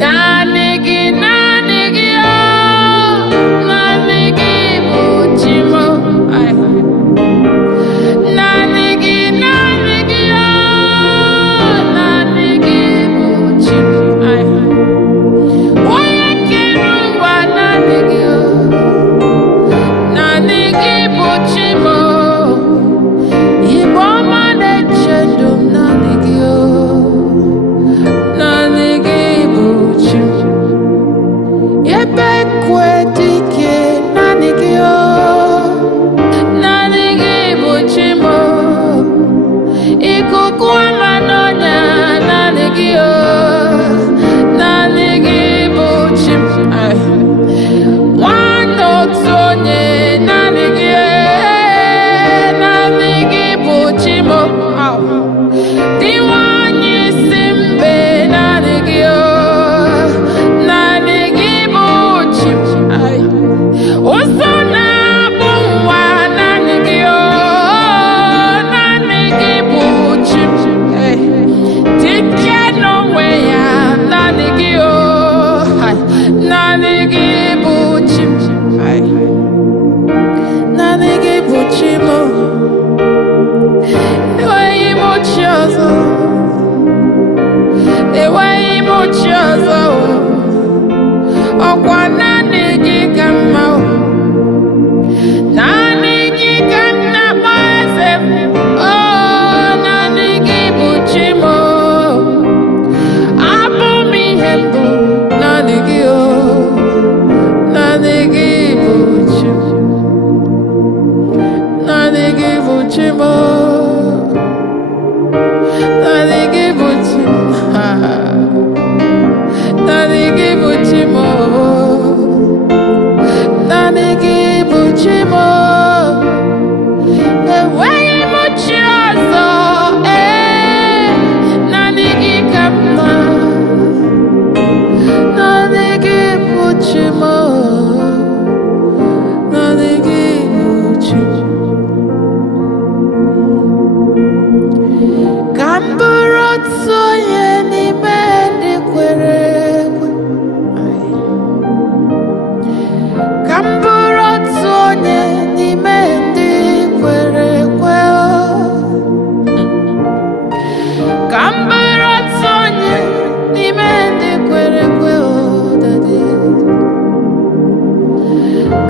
Nanigi, nanigi,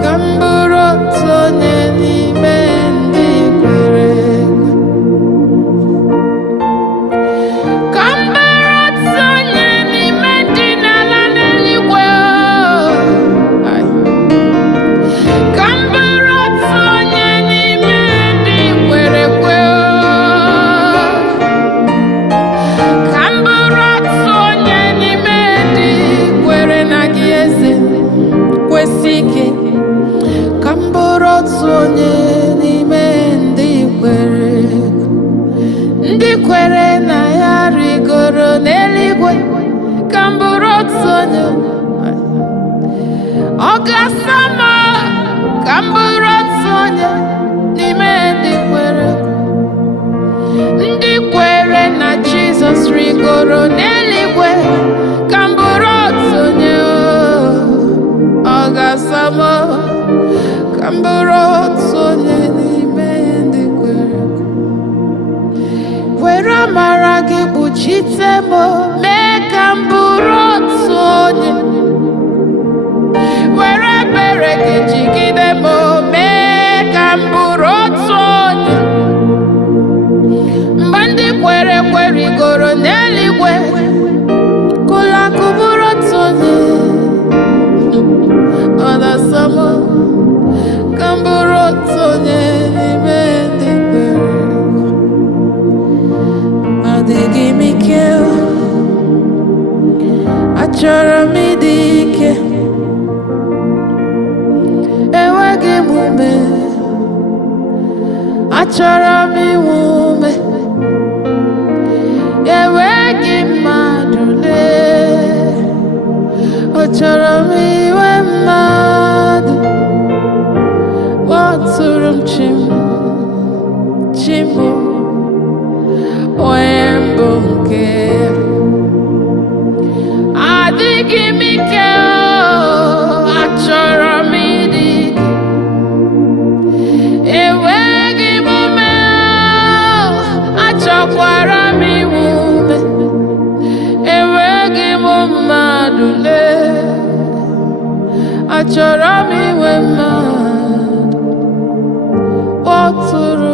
ka m bụrụ otu onye n'ime ndị kwere ekwe. Ka m bụrụ otu onye n'ime ndị n'ala n'eluigwe. Ka m bụrụ otu onye n'ime ndị kwere ekwe. Ka m bụrụ otu onye n'ime ndị kwere na gị eze kwesị ike. Ka m bụrụ otu onye n'ime ndị kwere na ya rigoro n'eluigwe. Ka m bụrụ otu onye ọ ga-asa m. Ka m bụrụ otu onye n'ime ndị kwere na Jizọs rigoro n'eluigwe. Ka m bụrụ otu onye ọ ga-asa m. Ka m bụrụ otu onye n'ime ndị kwere. Were amara gị kpuchite m, mee ka m bụrụ otu onye. Were ebere gị jigide m, mee ka m bụrụ otu onye. Mgbe ndị kwere ekwe rigoro n'eluigwe, kụla akụ bụrụ otu onye ọ na-asa m. Ka m bụrụ otu onye n'ime ndị kwere. Adịghị m ike, achọrọ m ịdị ike. Enweghị m ume, achọrọ m inwe ume. Enweghị mmadụ lee, achọrọ m inwe mmadụ. Kpọtụrụ m Chimbo onye mbụ nke. Adịghị m ike, achọrọ m ịdị ike. Enweghị m ume, achọkwara m inwe ume. Enweghị m mmadụ lee, achọrọ m inwe mmadụ. Kpọtụrụ